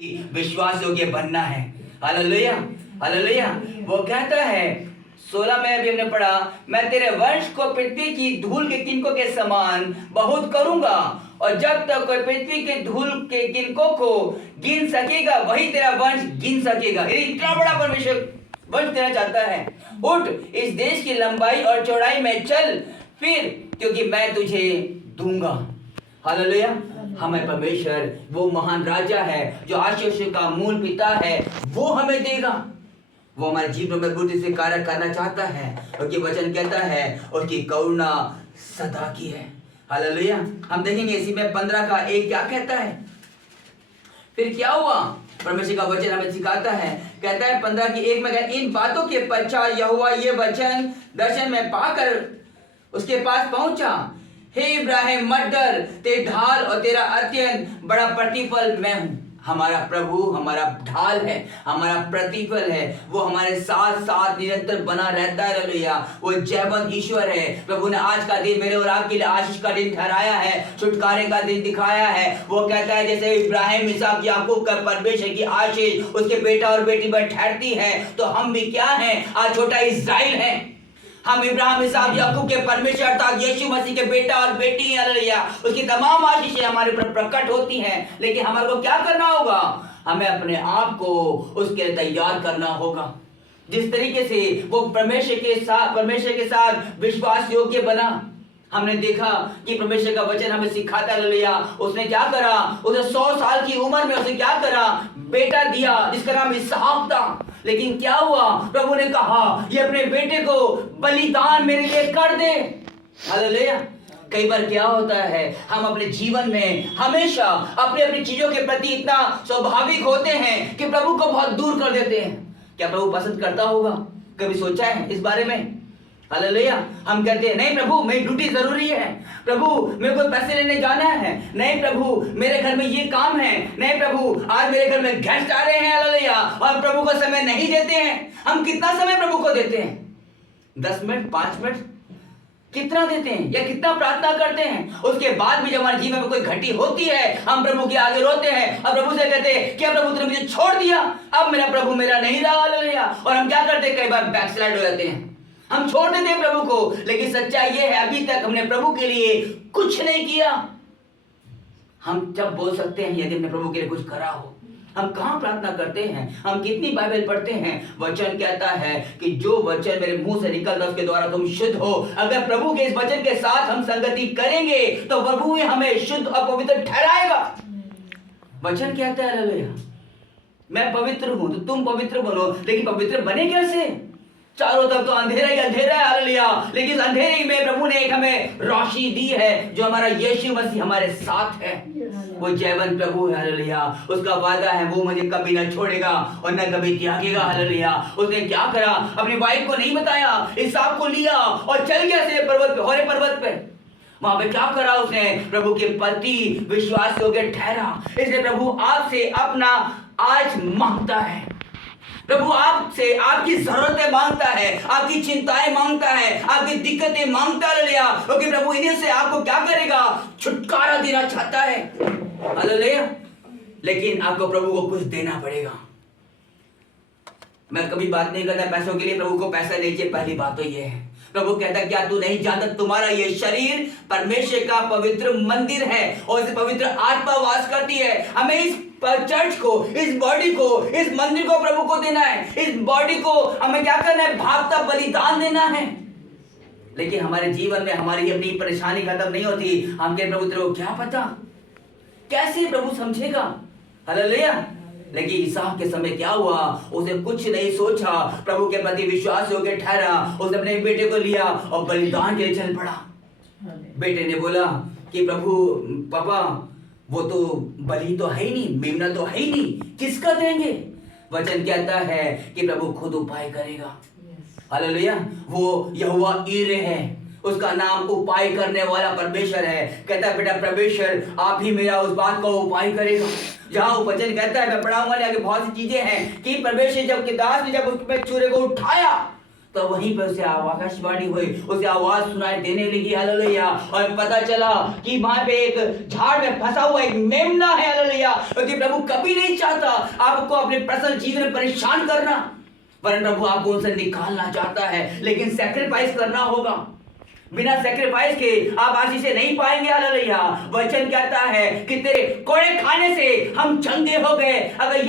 विश्वास योग्य बनना है। Hallelujah, hallelujah. वो कहता है 16 में अभी हमने पढ़ा, मैं तेरे वंश को पृथ्वी की धूल के किनकों के समान बहुत करूंगा, और जब तक कोई पृथ्वी के धूल के किनकों को गिन सकेगा वही तेरा वंश गिन सकेगा। ये इतना बड़ा परमेश्वर वंश देना चाहता है। उठ, इस देश की लंबाई और चौड़ाई में चल फिर, क्योंकि मैं तुझे दूंगा। हालेलुया। हमें परमेश्वर वो महान राजा है जो आशीष का मूल पिता है, वो हमें देगा। वो हमारे जीवन में बुद्धि से कार्य करना चाहता है, और वचन कहता है उसकी करुणा सदा की है। हालेलुया। हम देखेंगे इसी में 15 का 1 क्या कहता है। फिर क्या हुआ, परमेश्वर का वचन हमें सिखाता है। कहता है 15 की 1 में, इन बातों के पश्चात यहोवा ये वचन दर्शन में पाकर उसके पास पहुंचा, हे इब्राहिम मत डर, तेरे ढाल और तेरा अत्यंत बड़ा प्रतिफल मैं हूं। हमारा प्रभु हमारा ढाल है, हमारा प्रतिफल है, वो हमारे साथ साथ निरंतर बना रहता है। हालेलुया। वो जयवंत ईश्वर है। प्रभु ने आज का दिन मेरे और आपके लिए आशीष का दिन ठहराया है, छुटकारे का दिन दिखाया है। वो कहता है जैसे इब्राहिम इसहाक याकूब का परमेश्वर की आशीष उसके बेटा और बेटी पर ठहरती है, तो हम भी क्या हैं, आज छोटा इस्राएल है। हम इब्राहिम इसहाक याकूब के परमेश्वर अर्थात यीशु मसीह के बेटा और बेटी हैं। हालेलुया। उसकी तमाम आशीषें हमारे ऊपर प्रकट होती हैं, लेकिन हमारे को क्या करना होगा, हमें अपने आप को उसके लिए तैयार करना होगा। जिस तरीके से वो परमेश्वर के साथ विश्वास योग्य बना, हमने देखा कि परमेश्वर का वचन हमें सिखाता है। हालेलुया। उसने क्या करा, उसे 100 साल की उम्र में उसने क्या करा, बेटा दिया जिसका नाम इसहाक था। लेकिन क्या हुआ, प्रभु ने कहा ये अपने बेटे को बलिदान मेरे लिए कर दे। हालेलुया। कई बार क्या होता है, हम अपने जीवन में हमेशा अपनी चीजों के प्रति इतना स्वाभाविक होते हैं कि प्रभु को बहुत दूर कर देते हैं। क्या प्रभु पसंद करता होगा? कभी सोचा है इस बारे में? हालेलुया। हम कहते हैं नहीं प्रभु मेरी ड्यूटी जरूरी है, प्रभु मेरे को पैसे लेने जाना है, नहीं प्रभु मेरे घर में ये काम है, नहीं प्रभु आज मेरे घर में गेस्ट आ रहे हैं। हालेलुया। और प्रभु को समय नहीं देते हैं। हम कितना समय प्रभु को देते हैं? 10 मिनट, 5 मिनट, कितना देते हैं या कितना प्रार्थना करते हैं? उसके बाद भी जब हमारे जीवन में कोई घटी होती है, हम प्रभु के आगे रोते हैं और प्रभु से कहते हैं क्या प्रभु तुमने मुझे छोड़ दिया, अब मेरा प्रभु मेरा नहीं रहा। हालेलुया। और हम क्या करते हैं, कई बार बैकस्लाइड हो जाते हैं, हम छोड़ देते हैं प्रभु को। लेकिन सच्चाई ये है अभी तक हमने प्रभु के लिए कुछ नहीं किया। हम जब बोल सकते हैं यदि हमने प्रभु के लिए कुछ करा हो? हम कहां प्रार्थना करते हैं, हम कितनी बाइबल पढ़ते हैं? वचन कहता है कि जो वचन मेरे मुंह से निकलता है उसके द्वारा तुम शुद्ध हो। अगर प्रभु के इस वचन के साथ हम संगति करेंगे तो प्रभु ही हमें शुद्ध और पवित्र ठहराएगा। वचन कहता है हालेलुया मैं पवित्र हूं तो तुम पवित्र बनो। लेकिन पवित्र बने कैसे? चारों तरफ तो अंधेरा ही अंधेरा है। हालेलुया। लेकिन इस अंधेरे में प्रभु ने एक हमें रोशनी दी है, जो हमारा यीशु मसीह हमारे साथ है। वो जयवंत प्रभु है। हालेलुया। उसका वादा है वो मुझे कभी ना छोड़ेगा और ना कभी त्यागेगा। हालेलुया। उसने क्या करा, अपनी वाइफ को नहीं बताया, इसहाक को लिया और चल गया से पर्वत पे, होरे पर्वत पे। वहां पे क्या करा उसने, प्रभु के प्रति विश्वास योग्य ठहरा। इसलिए प्रभु आपसे अपना आज मांगता है। प्रभु आपसे आपकी जरूरतें मांगता है, आपकी चिंताएं मांगता है, आपकी दिक्कतें मांगता है। हालेलुया। क्योंकि प्रभु इन्हीं से आपको क्या करेगा, छुटकारा देना चाहता है। हालेलुया। लेकिन आपको प्रभु को कुछ देना पड़ेगा। मैं कभी बात नहीं करता पैसों के लिए, प्रभु को पैसा नहीं चाहिए। पहली बात तो ये है, प्रभु कहता क्या तू नहीं जानता तुम्हारा ये शरीर परमेश्वर का पवित्र मंदिर है और इस पवित्र आत्मा वास करती है। हमें इस चर्च को, इस बॉडी को, इस मंदिर को प्रभु को देना है। इस बॉडी को हमें क्या करना है, भावता बलिदान देना है। लेकिन हमारे जीवन में हमारी अपनी परेशानी खत्म नहीं होती। हम कह प्रभु तेरे को क्या पता, कैसे प्रभु समझेगा। हालेलुया। लेकिन इसहाक के समय क्या हुआ, उसने कुछ नहीं सोचा, प्रभु के प्रति विश्वास योग्य ठहरा। उसने अपने बेटे को लिया और बलिदान के लिए चल पड़ा। बेटे ने बोला कि प्रभु पापा वो तो बलि तो है ही नहीं, मेमना तो है ही नहीं, किसका देंगे? वचन कहता है कि प्रभु खुद उपाय करेगा। हालेलुया। वो यहोवा ईरे है, उसका नाम उपाय करने वाला परमेश्वर है। कहता है बेटा परमेश्वर आप ही मेरा उस बात का उपाय करेगा। जहां वचन कहता है, मैं पढ़ाऊंगा आगे बहुत सी चीजें हैं कि परमेश्वर जब दास ने जब उस चूरे को उठाया तो वहीं पे उसे आकाशवाणी हुई, उसे आवाज सुनाई देने लगी, हालेलुया। और पता चला कि वहां पे एक झाड़ में फंसा हुआ एक मेमना है, हालेलुया। क्योंकि प्रभु कभी नहीं चाहता आपको अपने पर्सनल चीज में परेशान करना, पर प्रभु आपको उनसे निकालना चाहता है, लेकिन सैक्रिफाइस करना होगा। बिना सैक्रिफाइस के आप आशीष से नहीं पाएंगे, हालेलुया। वचन कहता है कि तेरे कोड़े खाने से हम चंगे हो गए। अगर